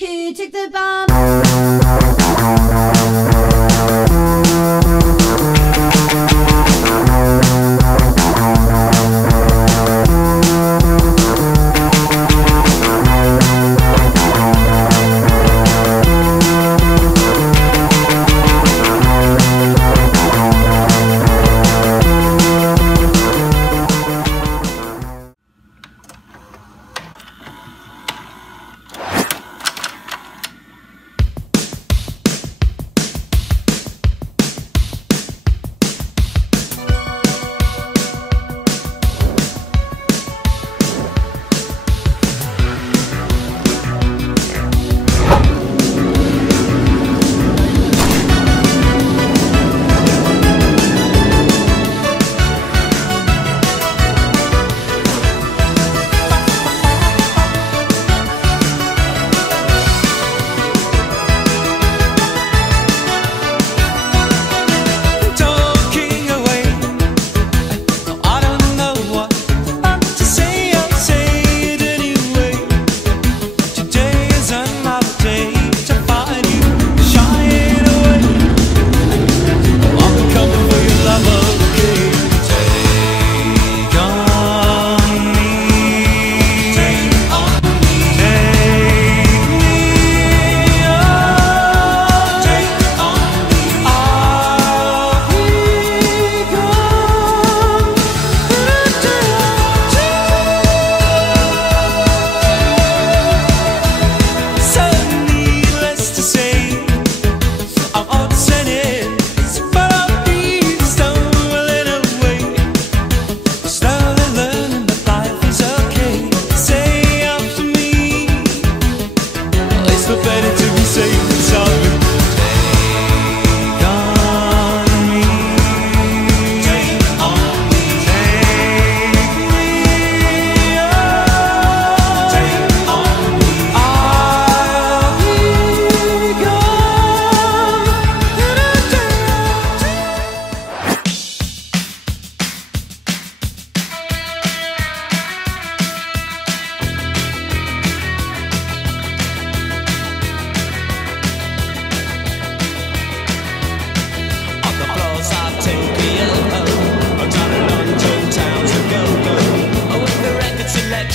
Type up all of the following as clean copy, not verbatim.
He took the bomb.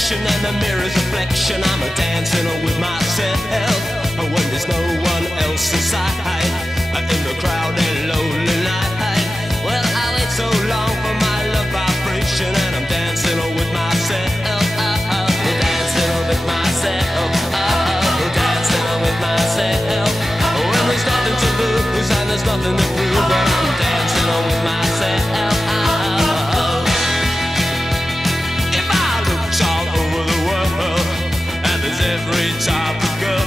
And the mirror's reflection, I'm a dancing with myself. When there's no one else inside, in the crowded lonely night. Well, I wait so long for my love vibration, and I'm dancing with myself. Dancing with myself. Dancing with myself. When there's nothing to lose and there's nothing to prove, but I'm dancing with myself. Every type of girl,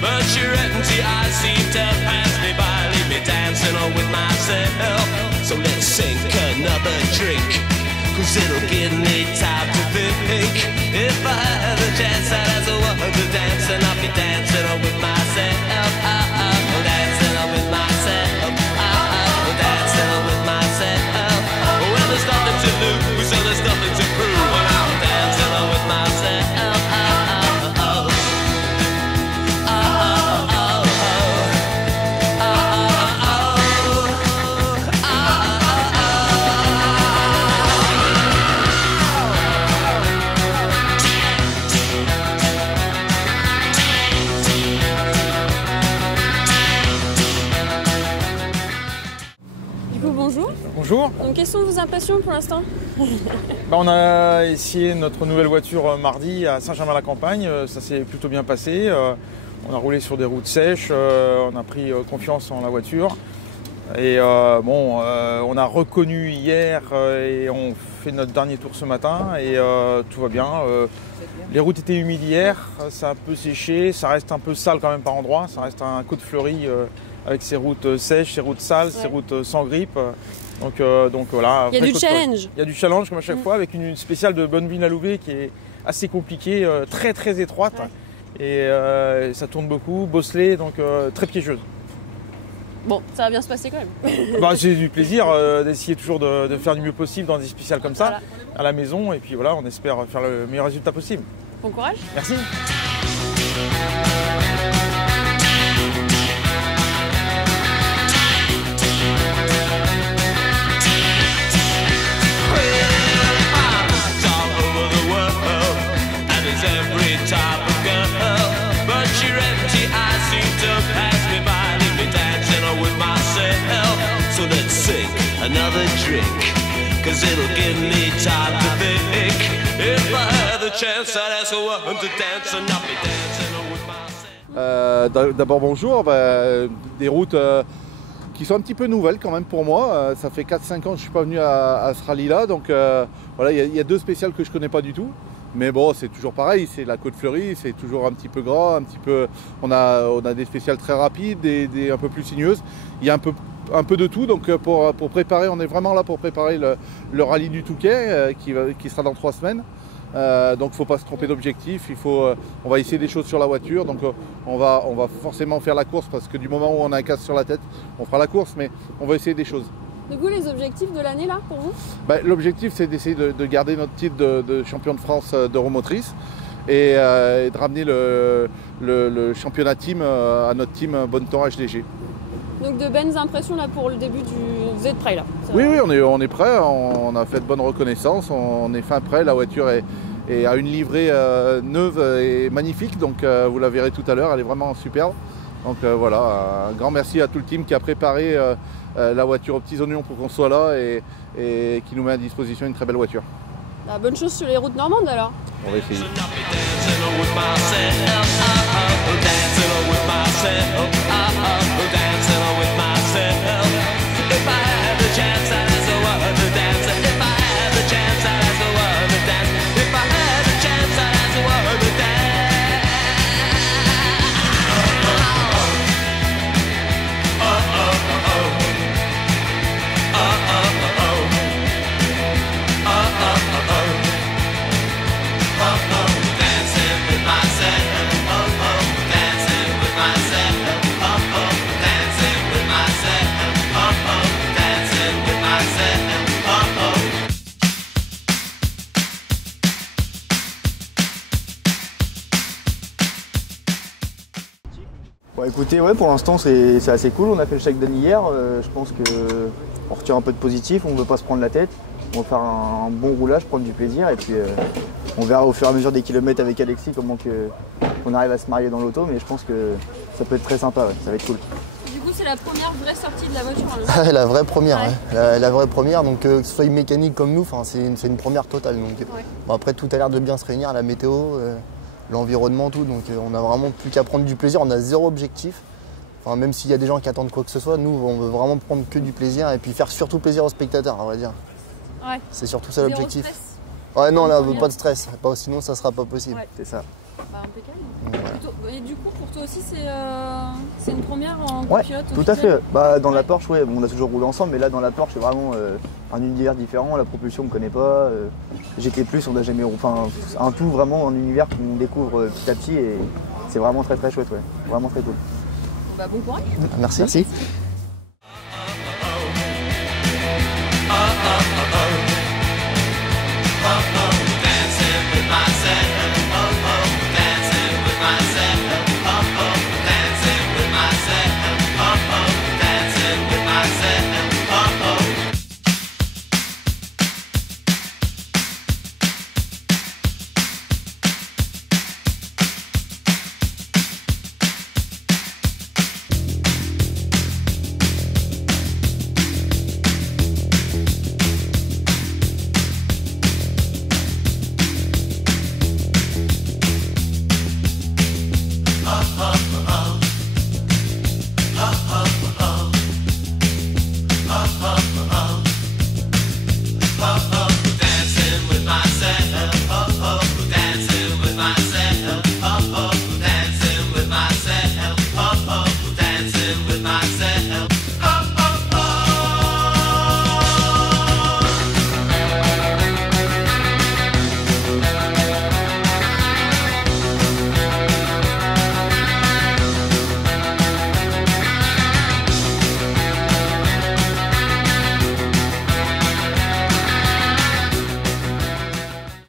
but your empty eyes seem to pass me by. Leave me dancing on with myself. So let's sink another drink, cause it'll give me time to think. If I had a chance, I'd ask a woman to dance, and I'll be dancing on with myself. Dancing on with myself. Dancing on with myself. When there's nothing to lose and there's nothing to prove, and I'm dancing on with myself. Bonjour. Bonjour. Donc, quelles sont vos impressions pour l'instant? On a essayé notre nouvelle voiture mardi à Saint-Germain-la-Campagne. Ça s'est plutôt bien passé. On a roulé sur des routes sèches. On a pris confiance en la voiture. Et on a reconnu hier et on fait notre dernier tour ce matin. Et tout va bien. Les routes étaient humides hier. Ça a un peu séché. Ça reste un peu sale quand même par endroits. Ça reste un Côte Fleurie avec ses routes sèches, ses routes sales, ses routes sans grippe. Donc voilà. Il y a du challenge. Il y a du challenge comme à chaque fois, avec une spéciale de Bonneville-la-Louvet qui est assez compliquée, très très étroite. Ouais. Et ça tourne beaucoup, bosselée, donc très piégeuse. Bon, ça va bien se passer quand même. Bah, j'ai du plaisir d'essayer toujours de faire du mieux possible dans des spéciales comme ça, à la maison. Et puis voilà, on espère faire le meilleur résultat possible. Bon courage. Merci. another drink, 'cause it'll give me time to think. If I had the chance, I'd ask a woman to dance and not be dancing with myself. D'abord bonjour, des routes qui sont un petit peu nouvelles quand même pour moi. Ça fait 4-5 ans que je ne suis pas venu à ce rallye-là, donc voilà, il y a deux spéciales que je ne connais pas du tout. Mais bon, c'est toujours pareil, c'est la Côte Fleurie, c'est toujours un petit peu gras, un petit peu. On a des spéciales très rapides, des un peu plus sinueuses. Il y a un peu de tout, donc pour préparer, on est vraiment là pour préparer le rallye du Touquet qui sera dans 3 semaines. Donc il ne faut pas se tromper d'objectif, on va essayer des choses sur la voiture, donc on va forcément faire la course parce que du moment où on a un casque sur la tête, on fera la course, mais on va essayer des choses. Du coup, les objectifs de l'année là pour vous? L'objectif c'est d'essayer de garder notre titre de champion de France d'Euromotrice et de ramener le championnat team à notre team Bonneton HDG. Donc de bonnes impressions là pour le début Vous êtes prêts là? Oui, on est prêts, on a fait de bonnes reconnaissances, on est fin prêt, la voiture a une livrée neuve et magnifique, donc vous la verrez tout à l'heure, elle est vraiment superbe. Donc voilà, un grand merci à tout le team qui a préparé la voiture aux petits oignons pour qu'on soit là et qui nous met à disposition une très belle voiture. Bah, bonne chose sur les routes normandes alors. On va essayer. Bon, écoutez, ouais, pour l'instant c'est assez cool, on a fait le shakedown hier, je pense qu'on retire un peu de positif, on ne veut pas se prendre la tête, on va faire un bon roulage, prendre du plaisir et puis on verra au fur et à mesure des kilomètres avec Alexis comment on arrive à se marier dans l'auto, mais je pense que ça peut être très sympa, ouais, ça va être cool. Du coup c'est la première vraie sortie de la voiture hein. La vraie première, ouais. Ouais. La vraie première, donc que ce soit une mécanique comme nous, c'est une première totale. Donc, ouais. Bon, après tout a l'air de bien se réunir, la météo, l'environnement, tout, donc on a vraiment plus qu'à prendre du plaisir, on a zéro objectif. Enfin, même s'il y a des gens qui attendent quoi que ce soit, nous on veut vraiment prendre que du plaisir et puis faire surtout plaisir aux spectateurs, on va dire. Ouais. C'est surtout ça l'objectif. Stress. Ouais non là, pas de stress, sinon ça sera pas possible. Ouais. C'est ça. Bah, impeccable. Voilà. Et du coup pour toi aussi c'est une première en Ouais, copilote? tout à fait. Bah, dans la Porsche, ouais, on a toujours roulé ensemble, mais là dans la Porsche c'est vraiment un univers différent, la propulsion on ne connaît pas, GT+, on n'a jamais, enfin un tout vraiment un univers qu'on découvre petit à petit et c'est vraiment très très chouette, ouais, vraiment très cool. Bah, bon courage. Merci. Merci.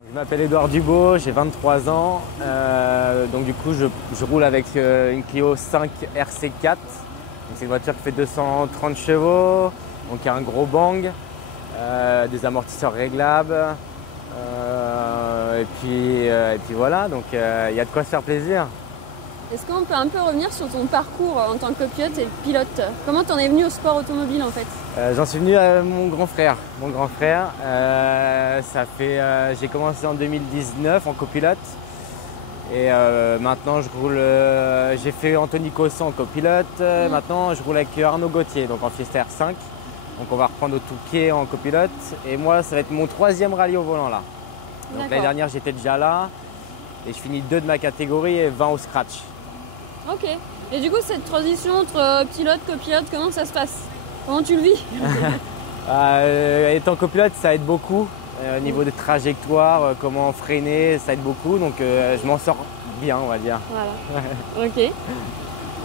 Je m'appelle Édouard Dubo, j'ai 23 ans, donc du coup je roule avec une Clio 5 RC4. C'est une voiture qui fait 230 chevaux, donc il y a un gros bang, des amortisseurs réglables, et puis voilà, donc il y a de quoi se faire plaisir. Est-ce qu'on peut un peu revenir sur ton parcours en tant que copilote et pilote? Comment t'en es venu au sport automobile en fait? J'en suis venu à mon grand frère. J'ai commencé en 2019 en copilote. Et maintenant je roule, j'ai fait Anthony Cosson en copilote. Maintenant je roule avec Arnaud Gauthier, donc en Fiesta R5. Donc on va reprendre au Touquet en copilote. Et moi ça va être mon 3e rallye au volant là. Donc l'année dernière j'étais déjà là. Et je finis 2 de ma catégorie et 20 au scratch. Ok. Et du coup, cette transition entre pilote, copilote, comment ça se passe? Comment tu le vis? Étant copilote, ça aide beaucoup. Au niveau de trajectoire, comment freiner, ça aide beaucoup. Donc je m'en sors bien, on va dire. Voilà. Ok.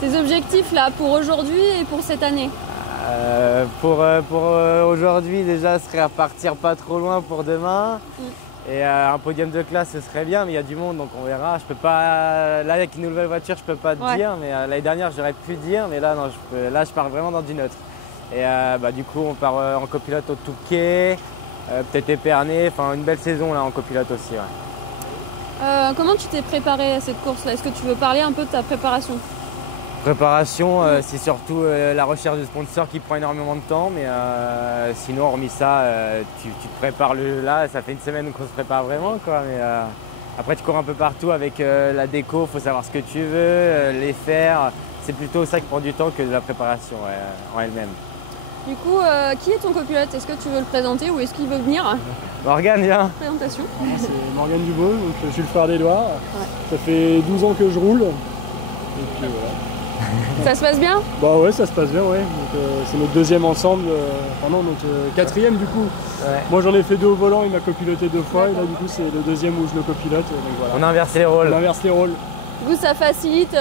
Tes objectifs là pour aujourd'hui et pour cette année? Pour aujourd'hui, déjà, ce serait repartir pas trop loin pour demain. Et un podium de classe, ce serait bien, mais il y a du monde, donc on verra. Je peux pas, là, avec une nouvelle voiture, je peux pas te dire, mais l'année dernière, j'aurais pu dire, mais là, non, là, je pars vraiment dans du neutre. Et du coup, on part en copilote au Touquet, peut-être Épernay, enfin une belle saison là en copilote aussi. Ouais. Comment tu t'es préparé à cette course-là? Est-ce que tu veux parler un peu de ta préparation? Préparation, c'est surtout la recherche de sponsors qui prend énormément de temps, mais sinon, hormis ça, tu te prépares là, ça fait une semaine qu'on se prépare vraiment, quoi. Mais après, tu cours un peu partout avec la déco, il faut savoir ce que tu veux, les faire. C'est plutôt ça qui prend du temps que de la préparation en elle-même. Du coup, qui est ton copilote? Est-ce que tu veux le présenter ou est-ce qu'il veut venir? Morgane, viens. Présentation. C'est Morgane Dubois, donc je suis le frère d'Edouard. Ça fait 12 ans que je roule. Et puis voilà. Ça se passe bien? Bah ouais, ça se passe bien, ouais. Donc c'est notre 2e ensemble, notre 4e du coup. Ouais. Moi j'en ai fait 2 au volant, il m'a copiloté 2 fois, et là du coup c'est le 2e où je le copilote. Donc, voilà. On a inversé les rôles. On inverse les rôles. Du coup, ça facilite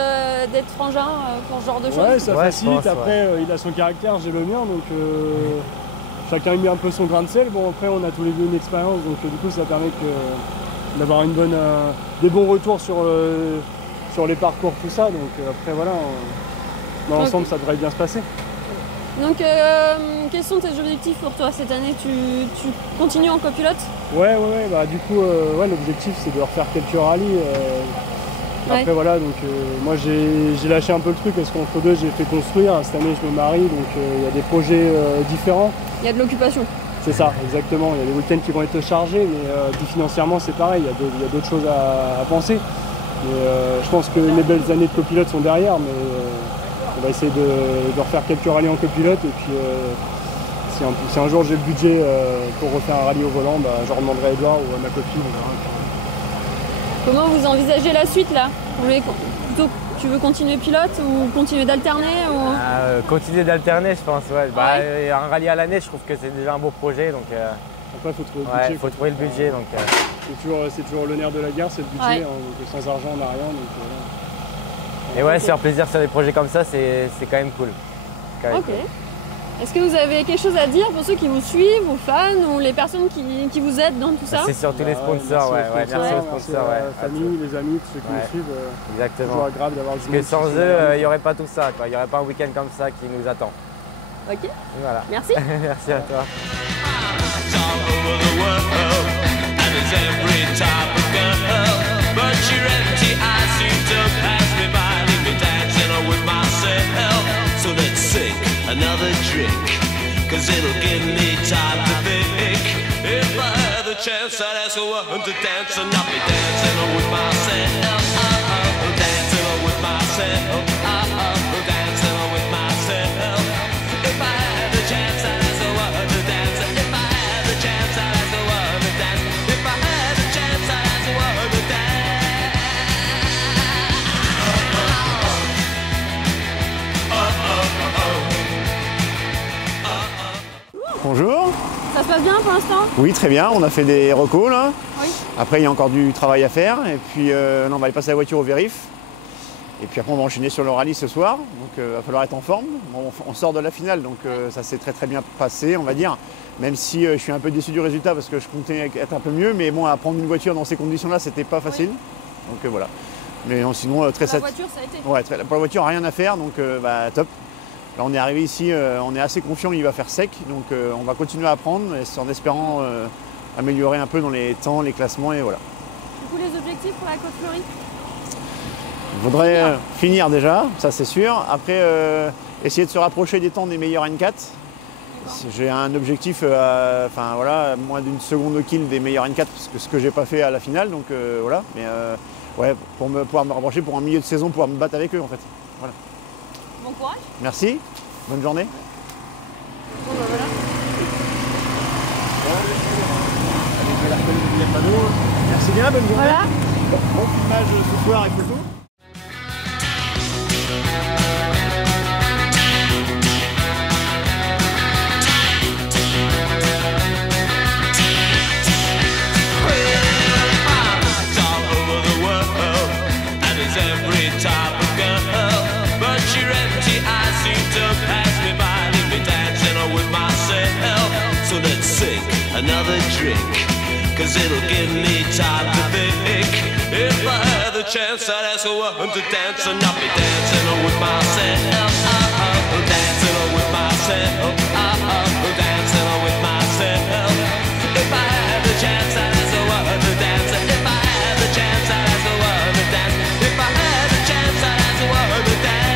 d'être frangin pour ce genre de choses? Ouais, ça facilite. Après, il a son caractère, j'ai le mien, donc chacun y met un peu son grain de sel. Bon, après, on a tous les deux une expérience, donc du coup, ça permet d'avoir des bons retours sur les parcours, tout ça. Donc après, voilà, dans l'ensemble, ça devrait bien se passer. Donc, quels sont tes objectifs pour toi cette année? Tu continues en copilote? Ouais, bah du coup, l'objectif, c'est de refaire quelques rallyes. Après voilà, donc moi j'ai lâché un peu le truc parce qu'entre deux j'ai fait construire, cette année je me marie, donc il y a des projets différents. Il y a de l'occupation. C'est ça, exactement, il y a des week-ends qui vont être chargés, mais puis financièrement c'est pareil, il y a d'autres choses à penser. Mais je pense que les belles années de copilote sont derrière, mais on va essayer de refaire quelques rallyes en copilote et puis si un jour j'ai le budget pour refaire un rallye au volant, je demanderai à Edouard ou à ma copine. On verra. Comment vous envisagez la suite là? Tu veux continuer pilote ou continuer d'alterner ou... Continuer d'alterner, je pense. Ouais. Un rallye à l'année, je trouve que c'est déjà un beau projet. Donc, après, il faut trouver le budget. Faut trouver le budget. Donc, c'est toujours le nerf de la guerre, c'est le budget. Donc, sans argent, on n'a rien. Et ouais, se faire plaisir sur des projets comme ça, c'est quand même cool. Ok. Est-ce que vous avez quelque chose à dire pour ceux qui vous suivent, ou fans, ou les personnes qui vous aident dans tout ça? C'est surtout les sponsors, merci aux sponsors. La famille, les amis, tous ceux qui nous suivent. Exactement. C'est toujours agréable d'avoir du monde. Parce que sans eux, il n'y aurait pas tout ça, il n'y aurait pas un week-end comme ça qui nous attend. Ok. Et voilà. Merci. Merci à toi. Another drink, cause it'll give me time to think. If I had the chance, I'd ask a woman to dance and not be dancing with myself. Dancing with myself. Dancing with myself. If I had the chance, I'd ask a woman to dance. If I had the chance, I'd ask a woman to dance. If I had the chance, I'd ask a woman to dance. Bonjour. Ça se passe bien pour l'instant? Oui, très bien. On a fait des recos là. Oui. Après, il y a encore du travail à faire. Et puis, on va aller passer la voiture au vérif. Et puis après, on va enchaîner sur le rallye ce soir. Donc, il va falloir être en forme. Bon, on sort de la finale, donc ça s'est très bien passé, on va dire. Même si je suis un peu déçu du résultat parce que je comptais être un peu mieux. Mais bon, à prendre une voiture dans ces conditions-là, c'était pas facile. Oui. Donc voilà. Mais sinon, très satisfait. La voiture, ça a été. Ouais, pour la voiture, rien à faire. Donc, top. Là, on est arrivé ici, on est assez confiant, il va faire sec, donc on va continuer à apprendre en espérant améliorer un peu dans les temps, les classements et voilà. Du coup, les objectifs pour la Côte Fleurie? Je voudrais finir déjà, ça c'est sûr. Après, essayer de se rapprocher des temps des meilleurs N4. J'ai un objectif, enfin voilà, moins d'une seconde au kill des meilleurs N4, parce que ce que j'ai pas fait à la finale, donc voilà. Mais ouais, pour pouvoir me rapprocher pour un milieu de saison, pouvoir me battre avec eux en fait. Voilà. Bon courage. Merci, bonne journée. Bon bah voilà. Merci bien, bonne journée. Voilà. Bon filmage ce soir et photo. Another drink, cause it'll give me time to think. If I had the chance, I'd ask a woman to dance, and I'll be dancing with myself. Dancing with myself. Dancing with myself. If I had the chance, I'd ask a woman to dance. If I had the chance, I'd ask a woman to dance. If I had the chance, I'd ask a woman to dance.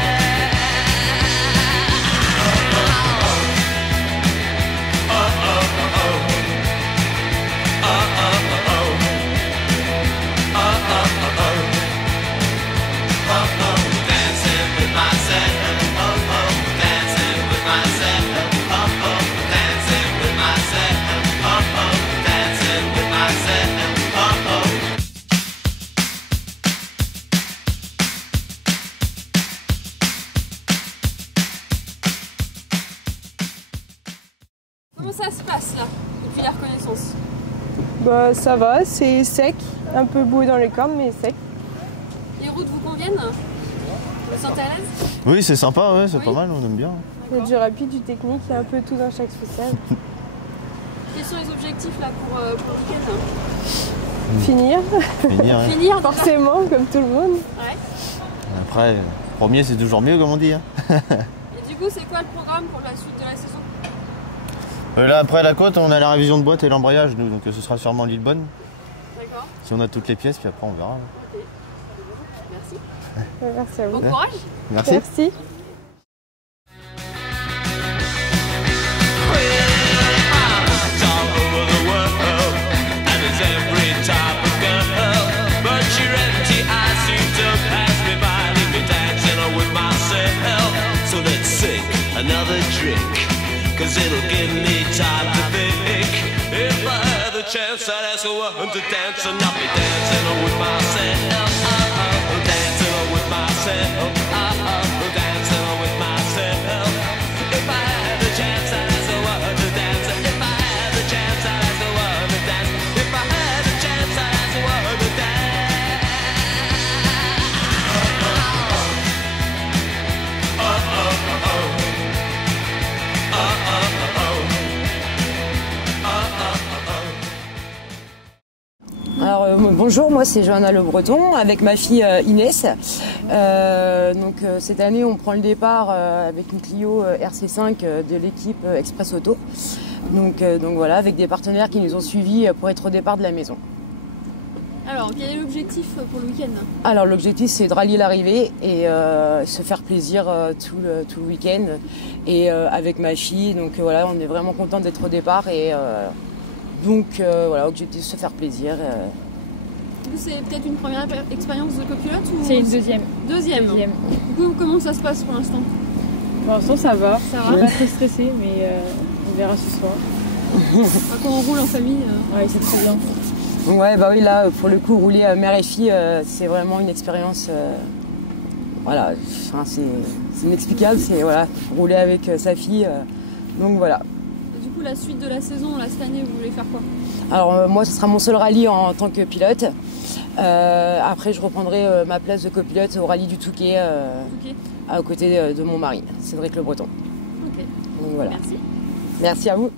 Comment ça se passe là, depuis la reconnaissance? Bah ça va, c'est sec, un peu boueux dans les cornes mais sec. Les routes vous conviennent? Vous vous sentez à l'aise? Oui, c'est sympa, ouais, c'est Oui. pas mal, on aime bien. Il y a du rapide, du technique, il y a un peu tout dans chaque spécial. Quels sont les objectifs là pour le week-end? Finir, Finir, hein. Finir forcément, comme tout le monde. Ouais. Après, premier c'est toujours mieux comme on dit. Hein. Et du coup, c'est quoi le programme pour la suite de la saison? Là après la côte, on a la révision de boîte et l'embrayage nous, donc ce sera sûrement Lillebonne. D'accord. Si on a toutes les pièces, puis après on verra. Ok. Merci. Merci à vous. Bon courage. Merci. Merci. Another drink, cause it'll give me time to think. If I had the chance, I'd ask a woman to dance, and I'll be dancing with myself. Dancing with myself. Dancing with myself. If I had the chance, I'd ask a woman to dance. If I had the chance, I'd ask a woman to dance. If I had the chance, I'd ask a woman to dance. Alors bonjour, moi c'est Johanna Le Breton avec ma fille Inès. Cette année on prend le départ avec une Clio RC5 de l'équipe Express Auto. Donc voilà, avec des partenaires qui nous ont suivis pour être au départ de la maison. Alors, quel est l'objectif pour le week-end? Alors l'objectif c'est de rallier l'arrivée et se faire plaisir tout le week-end et avec ma fille. Donc voilà, on est vraiment content d'être au départ et voilà, objectif se faire plaisir. C'est peut-être une première expérience de copilote ou... C'est une deuxième. Deuxième. Du coup, comment ça se passe pour l'instant? Pour l'instant ça va. Ça Je va. suis pas très stressée mais on verra ce soir. Quand on roule en famille. Ouais, c'est trop bien. Ouais, bah oui, là, pour le coup, rouler mère et fille, c'est vraiment une expérience. Voilà, c'est inexplicable. C'est voilà, rouler avec sa fille. Donc voilà. Et du coup, la suite de la saison, là, cette année, vous voulez faire quoi? Alors, moi, ce sera mon seul rallye en tant que pilote. Après, je reprendrai ma place de copilote au rallye du Touquet, à côté de mon mari, Cédric Le Breton. Ok. Donc voilà. Merci. Merci à vous.